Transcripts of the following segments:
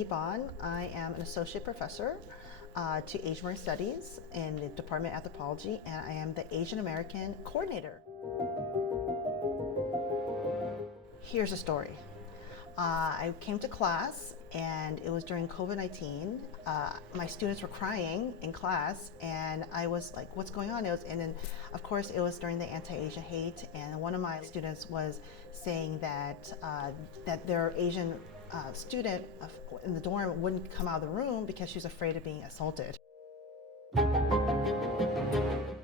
Jenny Bond. I am an associate professor to Asian American Studies in the Department of Anthropology, and I am the Asian American coordinator. Here's a story. I came to class and it was during COVID-19. My students were crying in class and I was like, what's going on? And then of course it was during the anti-Asian hate, and one of my students was saying that their Asian student in the dorm wouldn't come out of the room because she was afraid of being assaulted.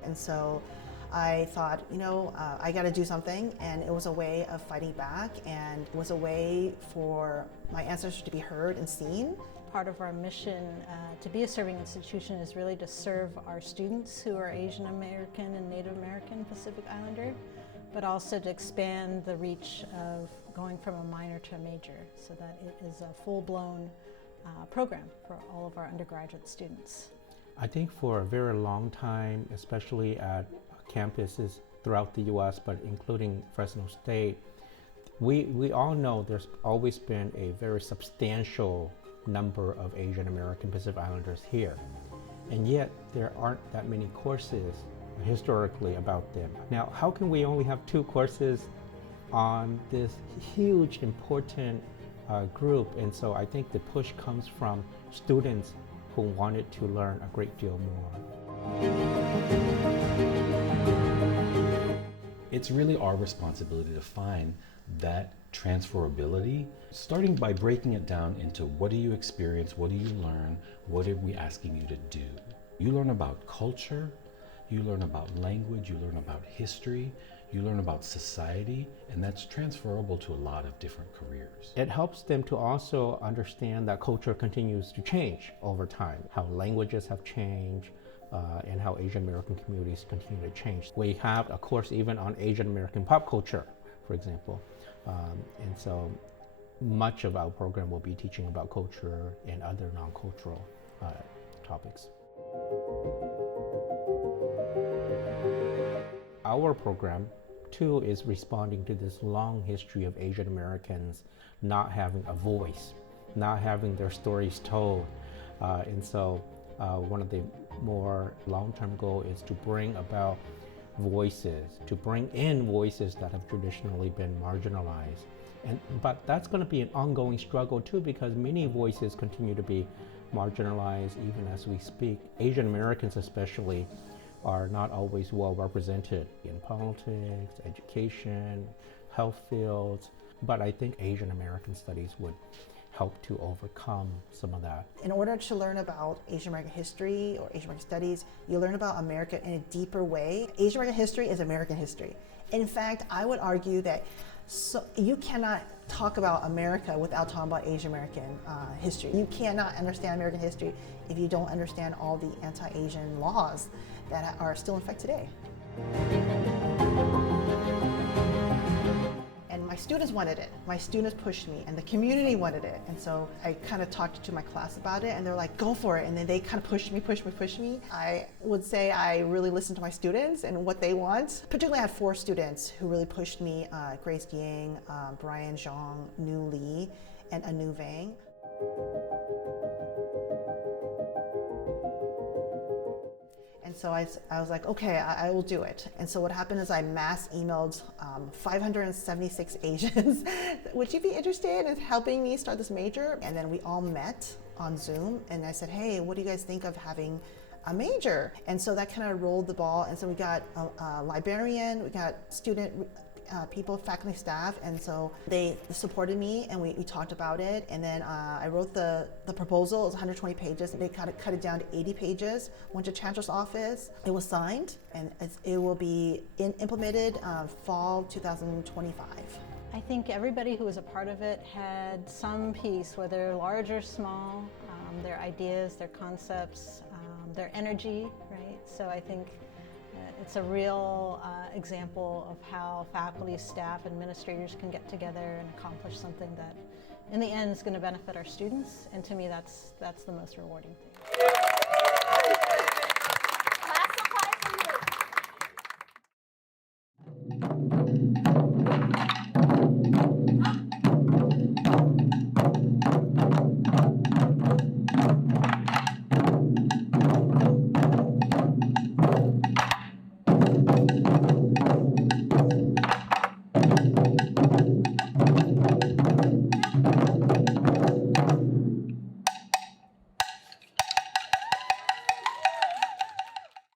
And so I thought, I got to do something, and it was a way of fighting back, and it was a way for my ancestors to be heard and seen. Part of our mission to be a serving institution is really to serve our students who are Asian American and Native American Pacific Islander, but also to expand the reach of going from a minor to a major so that it is a full-blown program for all of our undergraduate students. I think for a very long time, especially at campuses throughout the U.S., but including Fresno State, we all know there's always been a very substantial number of Asian American Pacific Islanders here. And yet there aren't that many courses historically about them. Now, how can we only have 2 courses on this huge, important group? And so I think the push comes from students who wanted to learn a great deal more. It's really our responsibility to find that transferability, starting by breaking it down into what do you experience, what do you learn, what are we asking you to do. You learn about culture, you learn about language, you learn about history, you learn about society, and that's transferable to a lot of different careers. It helps them to also understand that culture continues to change over time, how languages have changed, and how Asian American communities continue to change. We have a course even on Asian American pop culture, for example. And so much of our program will be teaching about culture and other non-cultural topics. Our program too is responding to this long history of Asian Americans not having a voice, not having their stories told. And so one of the more long-term goal is to bring about voices, to bring in voices that have traditionally been marginalized. But that's going to be an ongoing struggle too, because many voices continue to be marginalized even as we speak. Asian Americans especially are not always well represented in politics, education, health fields, but I think Asian American studies would help to overcome some of that. In order to learn about Asian American history or Asian American studies, you learn about America in a deeper way. Asian American history is American history. In fact, I would argue that you cannot talk about America without talking about Asian American history. You cannot understand American history if you don't understand all the anti-Asian laws that are still in effect today. And my students wanted it. My students pushed me, and the community wanted it. And so I kind of talked to my class about it, and they're like, go for it. And then they kind of pushed me. I would say I really listened to my students and what they want. Particularly, I had 4 students who really pushed me, Grace Yang, Brian Zhang, Nu Lee, and Anu Vang. And so I was like, okay, I will do it. And so what happened is I mass emailed 576 Asians, would you be interested in helping me start this major? And then we all met on Zoom, and I said, hey, what do you guys think of having a major? And so that kind of rolled the ball. And so we got a librarian, we got student people, faculty, staff, and so they supported me, and we talked about it, and then I wrote the proposal. It was 120 pages. They cut it down to 80 pages, went to Chancellor's office. It was signed, and it will be implemented fall 2025. I think everybody who was a part of it had some piece, whether large or small, their ideas, their concepts, their energy, right? So I think it's a real example of how faculty, staff, administrators can get together and accomplish something that in the end is going to benefit our students, and to me that's the most rewarding thing.